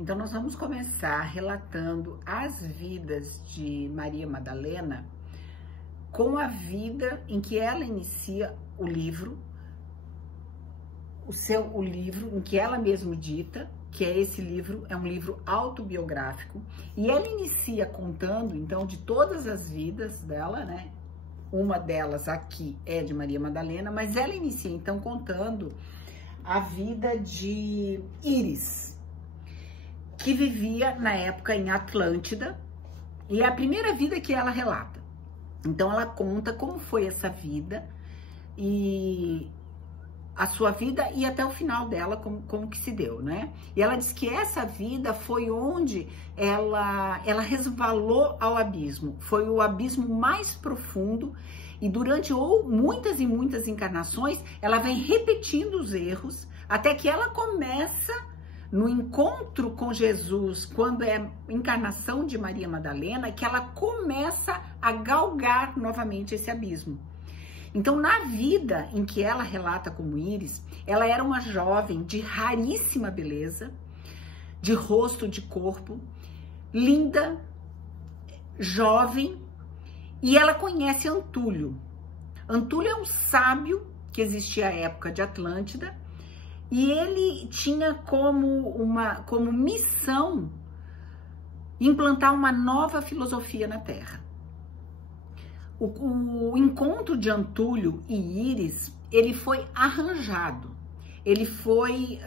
Então, nós vamos começar relatando as vidas de Maria Madalena com a vida em que ela inicia o livro, o livro em que ela mesma dita, que é esse livro, é um livro autobiográfico, e ela inicia contando, então, de todas as vidas dela, né? Uma delas aqui é de Maria Madalena, mas ela inicia, então, contando a vida de Íris, que vivia na época em Atlântida, e é a primeira vida que ela relata. Então ela conta como foi essa vida, e a sua vida e até o final dela, como que se deu, né? E ela diz que essa vida foi onde ela resvalou ao abismo, foi o abismo mais profundo, e durante muitas e muitas encarnações, ela vem repetindo os erros, até que ela começa no encontro com Jesus, quando é a encarnação de Maria Madalena, que ela começa a galgar novamente esse abismo. Então, na vida em que ela relata como Íris, ela era uma jovem de raríssima beleza, de rosto, de corpo, linda, jovem, e ela conhece Antúlio. Antúlio é um sábio que existia à época de Atlântida, e ele tinha como missão implantar uma nova filosofia na Terra. O encontro de Antúlio e Íris, ele foi arranjado, ele foi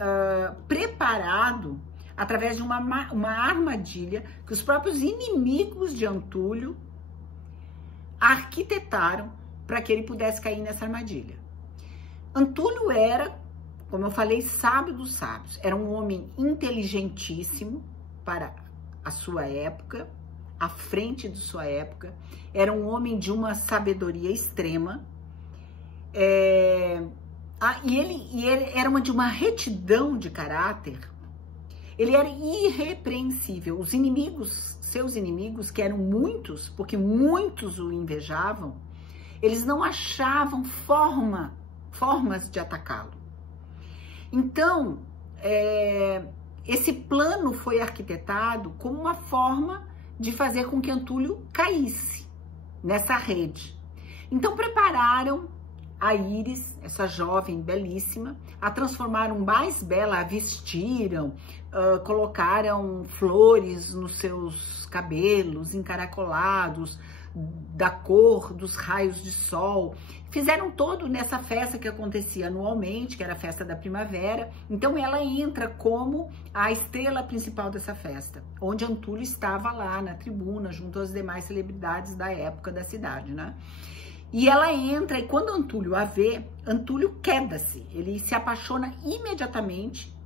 preparado através de uma armadilha que os próprios inimigos de Antúlio arquitetaram para que ele pudesse cair nessa armadilha. Antúlio era, como eu falei, sábio dos sábios, era um homem inteligentíssimo para a sua época, à frente de sua época, era um homem de uma sabedoria extrema, e ele era de uma retidão de caráter, ele era irrepreensível. Os inimigos, seus inimigos, que eram muitos, porque muitos o invejavam, eles não achavam formas de atacá-lo. Então, esse plano foi arquitetado como uma forma de fazer com que Antúlio caísse nessa rede. Então, prepararam a Íris, essa jovem belíssima, a transformaram mais bela, a vestiram, colocaram flores nos seus cabelos encaracolados, da cor dos raios de sol, fizeram todo nessa festa que acontecia anualmente, que era a festa da primavera. Então ela entra como a estrela principal dessa festa, onde Antúlio estava lá na tribuna, junto às demais celebridades da época da cidade, né? E ela entra, e quando Antúlio a vê, Antúlio queda-se, ele se apaixona imediatamente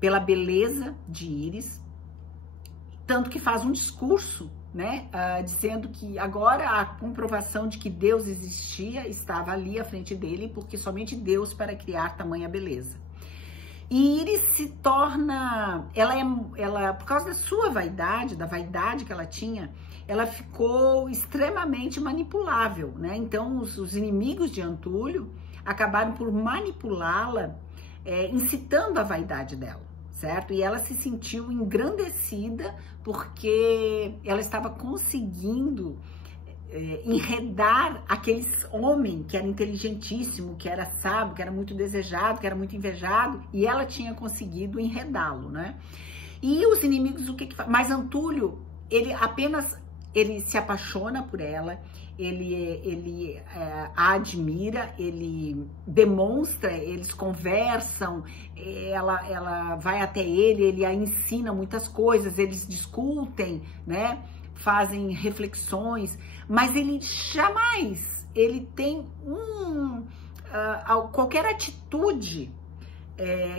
pela beleza de Íris, tanto que faz um discurso, né, dizendo que agora a comprovação de que Deus existia estava ali à frente dele, porque somente Deus para criar tamanha beleza. E Íris se torna, ela por causa da sua vaidade, da vaidade que ela tinha, ela ficou extremamente manipulável, né? Então os inimigos de Antúlio acabaram por manipulá-la, incitando a vaidade dela, certo? E ela se sentiu engrandecida porque ela estava conseguindo enredar aquele homem que era inteligentíssimo, que era sábio, que era muito desejado, que era muito invejado, e ela tinha conseguido enredá-lo, né? E os inimigos, o que que faz? Mas Antúlio, ele se apaixona por ela, ele a admira, ele demonstra, eles conversam, ela vai até ele a ensina muitas coisas, eles discutem, né? Fazem reflexões, mas ele jamais, ele tem qualquer atitude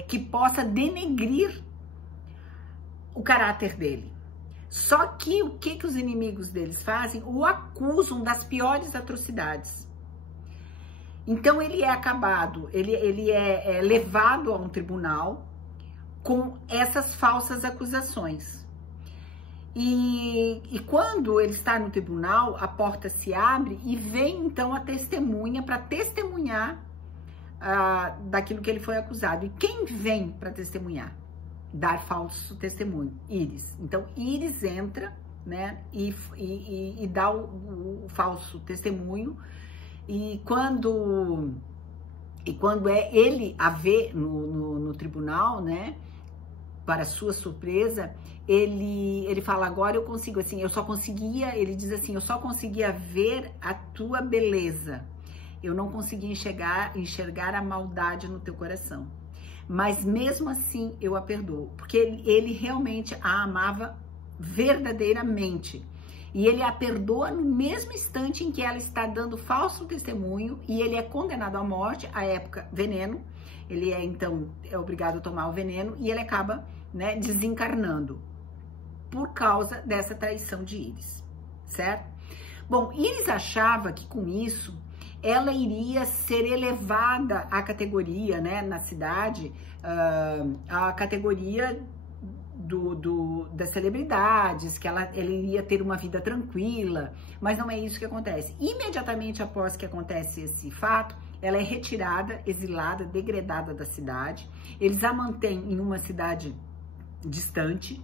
que possa denegrir o caráter dele. Só que o que os inimigos deles fazem? O acusam das piores atrocidades. Então ele é acabado, ele é levado a um tribunal com essas falsas acusações. E quando ele está no tribunal, a porta se abre e vem então a testemunha para testemunhar daquilo que ele foi acusado. E quem vem para testemunhar? dar falso testemunho, Íris. Então, Íris entra, né, e dá o falso testemunho, e quando é ele a vê no tribunal, né, para sua surpresa, ele fala, agora eu consigo, assim, eu só conseguia, ele diz assim, eu só conseguia ver a tua beleza, eu não conseguia enxergar a maldade no teu coração, mas mesmo assim eu a perdoo, porque ele realmente a amava verdadeiramente, e ele a perdoa no mesmo instante em que ela está dando falso testemunho, e ele é condenado à morte, à época veneno, ele então é obrigado a tomar o veneno, e ele acaba, né, desencarnando, por causa dessa traição de Íris, certo? Bom, Íris achava que com isso, ela iria ser elevada à categoria, né, na cidade, a categoria das celebridades, que ela iria ter uma vida tranquila, mas não é isso que acontece. Imediatamente após que acontece esse fato, ela é retirada, exilada, degradada da cidade, eles a mantêm em uma cidade distante,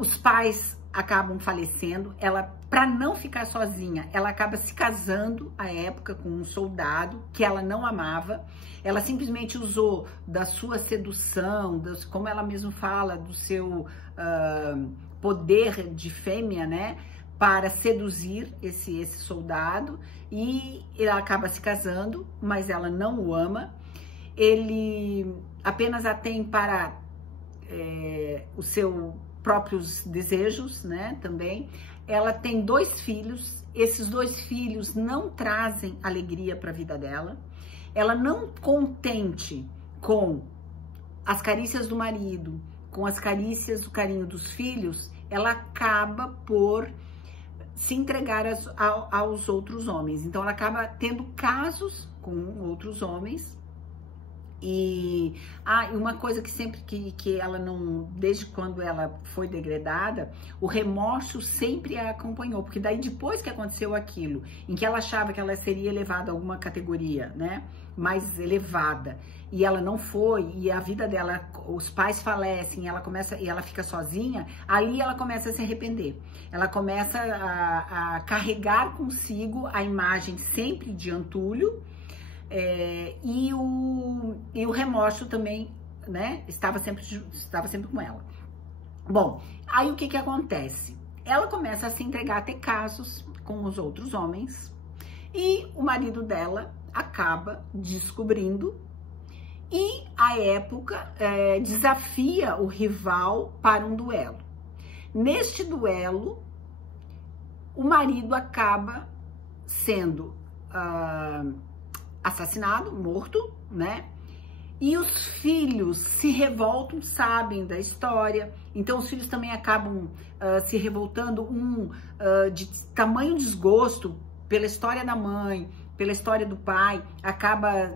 os pais acabam falecendo, ela, para não ficar sozinha, ela acaba se casando à época com um soldado que ela não amava, ela simplesmente usou da sua sedução, como ela mesma fala, do seu poder de fêmea, né, para seduzir esse soldado, e ela acaba se casando, mas ela não o ama, ele apenas a tem para os seus próprios desejos, né, também. Ela tem 2 filhos, esses 2 filhos não trazem alegria para a vida dela, ela não contente com as carícias do marido, com as carícias, do carinho dos filhos, ela acaba por se entregar aos outros homens, então ela acaba tendo casos com outros homens. E uma coisa que sempre que ela não, desde quando ela foi degradada, o remorso sempre a acompanhou, porque daí depois que aconteceu aquilo, em que ela achava que ela seria elevada a alguma categoria, né, mais elevada, e ela não foi, e a vida dela, os pais falecem, e ela fica sozinha, ali ela começa a se arrepender, ela começa a carregar consigo a imagem sempre de Antúlio, e o remorso também, né, estava sempre com ela. Bom, aí o que acontece? Ela começa a se entregar a ter casos com os outros homens, e o marido dela acaba descobrindo, e à época desafia o rival para um duelo. Neste duelo, o marido acaba sendo assassinado, morto, né? E os filhos se revoltam, sabem da história, então os filhos também acabam se revoltando, de tamanho desgosto pela história da mãe, pela história do pai, acaba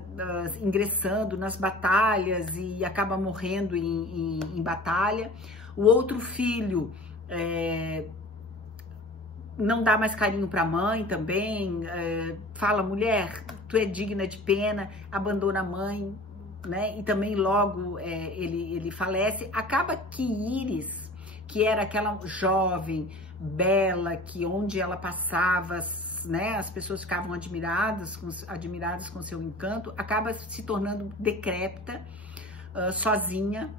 ingressando nas batalhas e acaba morrendo em batalha. O outro filho não dá mais carinho para a mãe também, fala, mulher, tu é digna de pena, abandona a mãe, né? E também logo ele falece. Acaba que Íris, que era aquela jovem, bela, que onde ela passava, né, as pessoas ficavam admiradas com seu encanto, acaba se tornando decrépita, sozinha,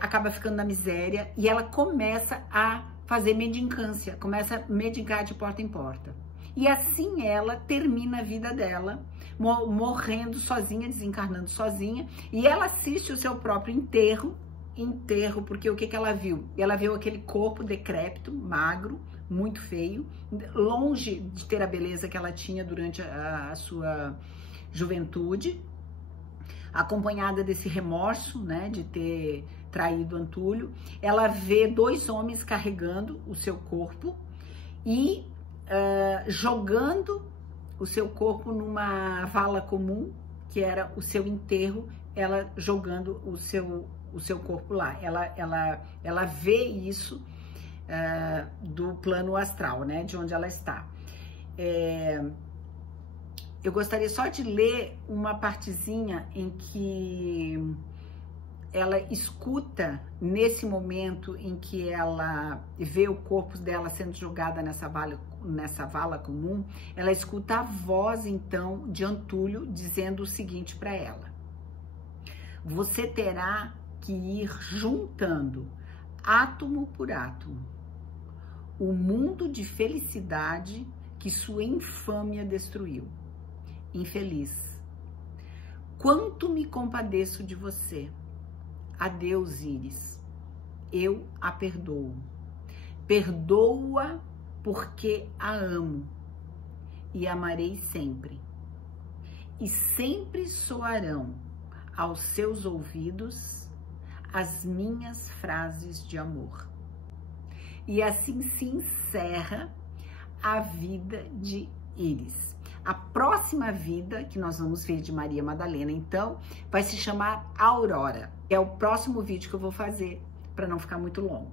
acaba ficando na miséria, e ela começa a fazer mendicância, começa a mendigar de porta em porta. E assim ela termina a vida dela, morrendo sozinha, desencarnando sozinha, e ela assiste o seu próprio enterro, porque o que ela viu? Ela viu aquele corpo decrépito, magro, muito feio, longe de ter a beleza que ela tinha durante a sua juventude, acompanhada desse remorso, né, de ter traído Antúlio. Ela vê 2 homens carregando o seu corpo e jogando o seu corpo numa vala comum, que era o seu enterro, ela jogando o seu corpo lá. Ela vê isso do plano astral, né, de onde ela está. Eu gostaria só de ler uma partezinha em que ela escuta, nesse momento em que ela vê o corpo dela sendo jogada nessa vala comum, ela escuta a voz, então, de Antúlio dizendo o seguinte para ela: você terá que ir juntando, átomo por átomo, o mundo de felicidade que sua infâmia destruiu. Infeliz, quanto me compadeço de você. Adeus, Íris. Eu a perdoo. Perdoo-a porque a amo e amarei sempre. E sempre soarão aos seus ouvidos as minhas frases de amor. E assim se encerra a vida de Íris. A próxima vida que nós vamos ver de Maria Madalena, então, vai se chamar Aurora. É o próximo vídeo que eu vou fazer, para não ficar muito longo.